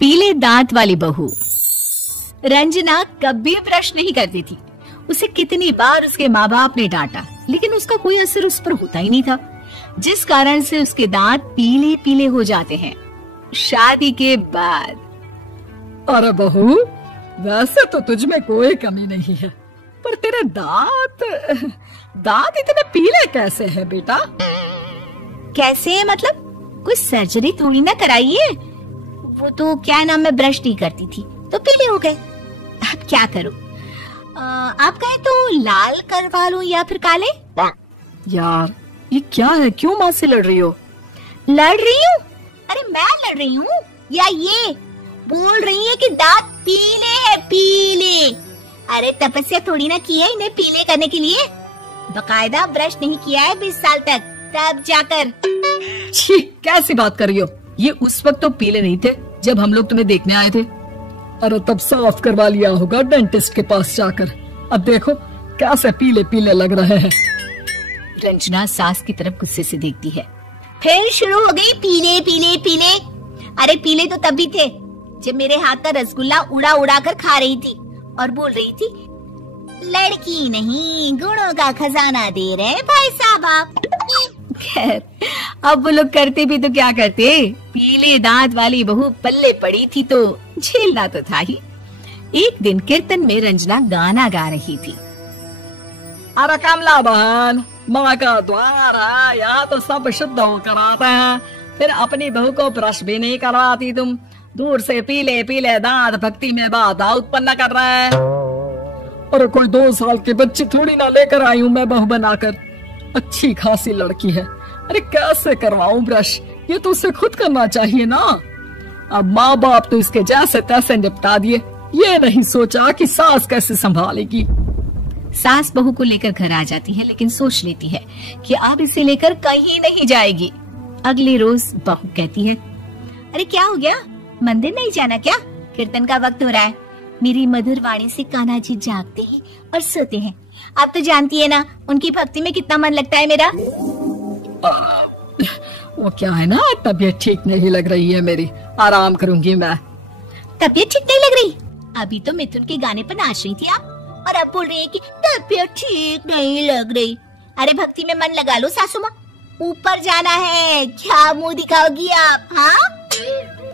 पीले दांत वाली बहू। रंजना कभी ब्रश नहीं करती थी। उसे कितनी बार उसके माँ बाप ने डांटा, लेकिन उसका कोई असर उस पर होता ही नहीं था, जिस कारण से उसके दांत पीले पीले हो जाते हैं। शादी के बाद। अरे बहू, वैसे तो तुझ में कोई कमी नहीं है, पर तेरे दांत इतने पीले कैसे हैं बेटा? कैसे है मतलब? कोई सर्जरी थोड़ी ना कराई है। वो तो क्या नाम, मैं ब्रश नहीं करती थी तो पीले हो गए। अब क्या करूं? आप कहें तो लाल करवा लूं या फिर काले? यार ये क्या है, क्यों माँ से लड़ रही हो? लड़ रही हूँ? अरे मैं लड़ रही हूँ या ये बोल रही है कि दांत पीले हैं, पीले। अरे तपस्या थोड़ी ना की है इन्हें पीले करने के लिए। बकायदा ब्रश नहीं किया है 20 साल तक, तब जाकर। छी, कैसी बात कर रही हो? ये उस वक्त तो पीले नहीं थे जब हम लोग तुम्हें देखने आए थे। अरे तब साफ करवा लिया होगा डेंटिस्ट के पास जाकर। अब देखो कैसे पीले पीले लग रहे हैं। रंजना सास की तरफ गुस्से से देखती है। फिर शुरू हो गई पीले पीले पीले। अरे पीले तो तब भी थे जब मेरे हाथ का रसगुल्ला उड़ा उड़ा कर खा रही थी और बोल रही थी, लड़की नहीं गुणों का खजाना दे रहे भाई साहब आप। खैर अब वो लोग करते भी तो क्या करते, पीले दांत वाली बहू पल्ले पड़ी थी तो झेलना तो था ही। एक दिन कीर्तन में रंजना गाना गा रही थी। अरे कमला बहन, माँ का द्वार है, यहाँ तो सब शुद्ध होकर आते हैं, फिर अपनी बहू को ब्रश भी नहीं करवाती तुम। दूर से पीले पीले दांत भक्ति में बाधा उत्पन्न कर रहे हैं। अरे कोई 2 साल के बच्चे थोड़ी ना लेकर आई हूँ मैं बहू बनाकर। अच्छी खासी लड़की है, अरे कैसे करवाऊं ब्रश? ये तो उसे खुद करना चाहिए ना। अब माँ बाप तो इसके जैसे तैसे निपटा दिए, ये नहीं सोचा कि सास कैसे संभालेगी। सास बहू को लेकर घर आ जाती है, लेकिन सोच लेती है कि अब इसे लेकर कहीं नहीं जाएगी। अगले रोज बहू कहती है, अरे क्या हो गया, मंदिर नहीं जाना क्या? कीर्तन का वक्त हो रहा है। मेरी मधुर वाणी से कान्हा जी जागते हैं और सोते हैं। आप तो जानती है ना उनकी भक्ति में कितना मन लगता है मेरा। वो क्या है ना, तबीयत ठीक नहीं लग रही है मेरी, आराम करूंगी मैं। तबीयत ठीक नहीं लग रही? अभी तो मिथुन के गाने पर नाच रही थी आप, और अब बोल रही है कि तबीयत ठीक नहीं लग रही। अरे भक्ति में मन लगा लो सासू माँ, ऊपर जाना है, क्या मुंह दिखाओगी आप? हाँ?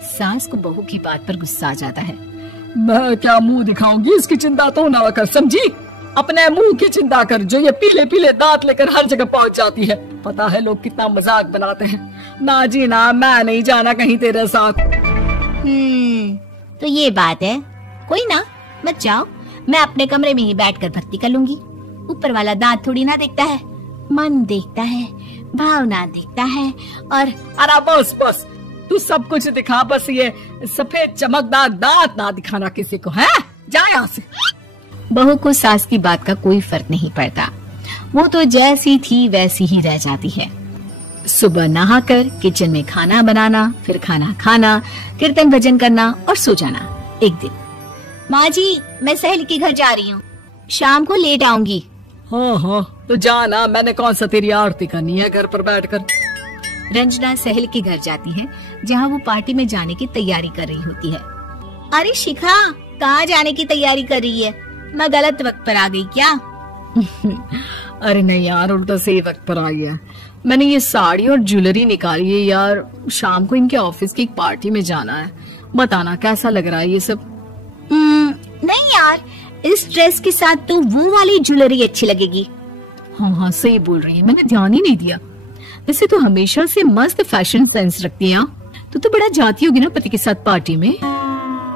सास को बहू की बात पर गुस्सा आ जाता है। मैं क्या मुंह दिखाऊंगी, इसकी चिंता तो ना कर, समझी? अपने मुंह की चिंता कर, जो ये पीले पीले दांत लेकर हर जगह पहुंच जाती है। पता है लोग कितना मजाक बनाते हैं। ना जी ना, मैं नहीं जाना कहीं तेरे साथ। तो ये बात है, कोई ना, मत जाओ, मैं अपने कमरे में ही बैठकर भक्ति कर लूंगी। ऊपर वाला दांत थोड़ी ना देखता है, मन देखता है, भावना देखता है। और अरे बस बस, तू सब कुछ दिखा, बस ये सफेद चमकदार दांत ना दिखाना किसी को, है? जा यहाँ से। बहू को सास की बात का कोई फर्क नहीं पड़ता, वो तो जैसी थी वैसी ही रह जाती है। सुबह नहाकर किचन में खाना बनाना, फिर खाना खाना, कीर्तन भजन करना और सो जाना। एक दिन, माँ जी मैं सहेली के घर जा रही हूँ, शाम को लेट आऊंगी। हाँ हाँ तो जाना, मैंने कौन सा तेरी आरती करनी है घर पर बैठकर। रंजना सहेली के घर जाती है, जहाँ वो पार्टी में जाने की तैयारी कर रही होती है। अरे शिखा, कहाँ जाने की तैयारी कर रही है? मैं गलत वक्त पर आ गई क्या? अरे नहीं यार, उल्टा सही वक्त पर आ गया। मैंने ये साड़ी और ज्वेलरी निकाली है यार, शाम को इनके ऑफिस की एक पार्टी में जाना है। बताना कैसा लग रहा है ये सब? नहीं यार, इस ड्रेस के साथ तो वो वाली ज्वेलरी अच्छी लगेगी। हाँ हाँ सही बोल रही है, मैंने ध्यान ही नहीं दिया। वैसे तो हमेशा से मस्त फैशन सेंस रखती है। तो बड़ा जाती होगी ना पति के साथ पार्टी में।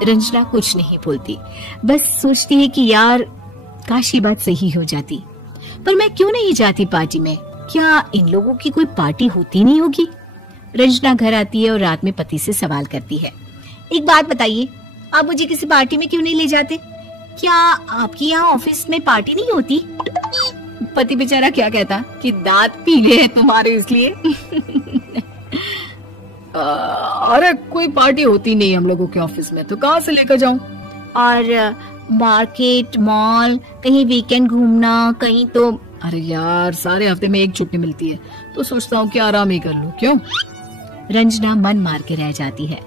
रंजना कुछ नहीं बोलती, बस सोचती है कि यार काश ये बात सही हो जाती, पर मैं क्यों नहीं जाती पार्टी में? क्या इन लोगों की कोई पार्टी होती नहीं होगी? रंजना घर आती है और रात में पति से सवाल करती है, एक बात बताइए, आप मुझे किसी पार्टी में क्यों नहीं ले जाते? क्या आपकी यहाँ ऑफिस में पार्टी नहीं होती? पति बेचारा क्या कहता कि दांत पीले हैं तुम्हारे इसलिए। अरे कोई पार्टी होती नहीं हम लोगों के ऑफिस में, तो कहाँ से लेकर जाऊं? और मार्केट, मॉल, कहीं वीकेंड घूमना, कहीं तो। अरे यार सारे हफ्ते में एक छुट्टी मिलती है, तो सोचता हूँ कि आराम ही कर लूं। क्यों? रंजना मन मार के रह जाती है।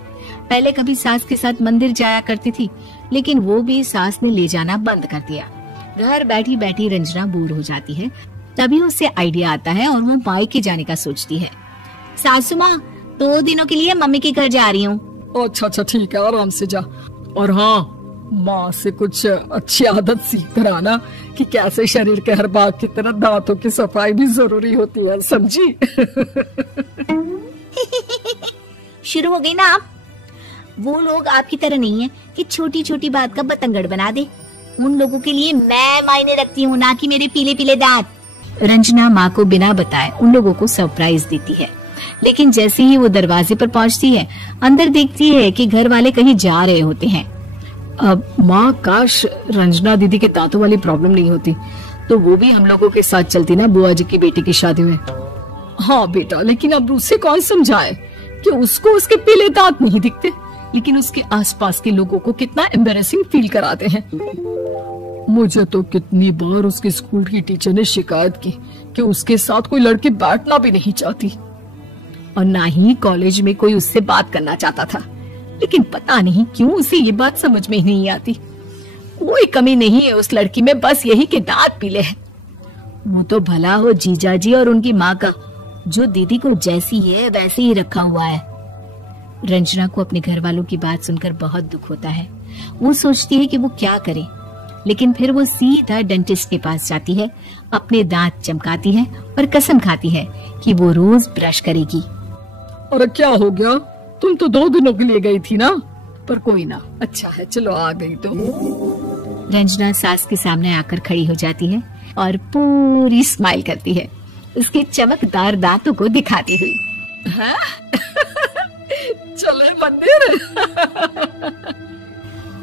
पहले कभी सास के साथ मंदिर जाया करती थी, लेकिन वो भी सास ने ले जाना बंद कर दिया। घर बैठी बैठी रंजना बोर हो जाती है। तभी उसे आइडिया आता है और वो मायके जाने का सोचती है। सासू माँ, 2 दिनों के लिए मम्मी के घर जा रही हूँ। अच्छा अच्छा ठीक है, आराम से जा। और हाँ, माँ से कुछ अच्छी आदत सीख कर आना कि कैसे शरीर के हर भाग की तरह दांतों की सफाई भी जरूरी होती है, समझी? शुरू हो गई ना आप। वो लोग आपकी तरह नहीं है कि छोटी छोटी बात का बतंगड़ बना दे। उन लोगों के लिए मैं मायने रखती हूँ, ना कि मेरे पीले पीले दांत। रंजना माँ को बिना बताए उन लोगों को सरप्राइज देती है, लेकिन जैसे ही वो दरवाजे पर पहुँचती है, अंदर देखती है कि घर वाले कहीं जा रहे होते हैं। अब माँ, काश रंजना दीदी के दांतों वाली प्रॉब्लम नहीं होती तो वो भी हम लोगों के साथ चलती ना बुआ जी की बेटी की शादी में। हाँ बेटा, लेकिन अब उसे कौन समझाए कि उसको उसके पीले दांत नहीं दिखते, लेकिन उसके आसपास के लोगों को कितना एम्बैरेसिंग फील कराते हैं। मुझे तो कितनी बार उसके स्कूल की टीचर ने शिकायत की कि उसके साथ कोई लड़की बैठना भी नहीं चाहती, और ना ही कॉलेज में कोई उससे बात करना चाहता था। लेकिन पता नहीं क्यों उसे ये बात समझ में ही नहीं आती। कोई कमी नहीं है उस लड़की में, बस यही कि दांत पीले हैं। वो तो भला हो जीजा जी और उनकी माँ का, जो दीदी को जैसी है वैसे ही रखा हुआ है। रंजना को अपने घर वालों की बात सुनकर बहुत दुख होता है। वो सोचती है कि वो क्या करे, लेकिन फिर वो सीधा डेंटिस्ट के पास जाती है, अपने दांत चमकाती है और कसम खाती है कि वो रोज ब्रश करेगी। अरे क्या हो गया? तुम तो 2 दिनों के लिए गई थी ना। पर कोई ना, अच्छा है, चलो आ गई तो। रंजना सास के सामने आकर खड़ी हो जाती है और पूरी स्माइल करती है, उसके चमकदार दांतों को दिखाती हुई। चले मंदिर।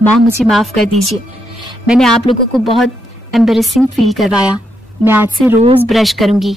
माँ, मुझे माफ कर दीजिए, मैंने आप लोगों को बहुत एम्बैरेसिंग फील करवाया। मैं आज से रोज ब्रश करूंगी।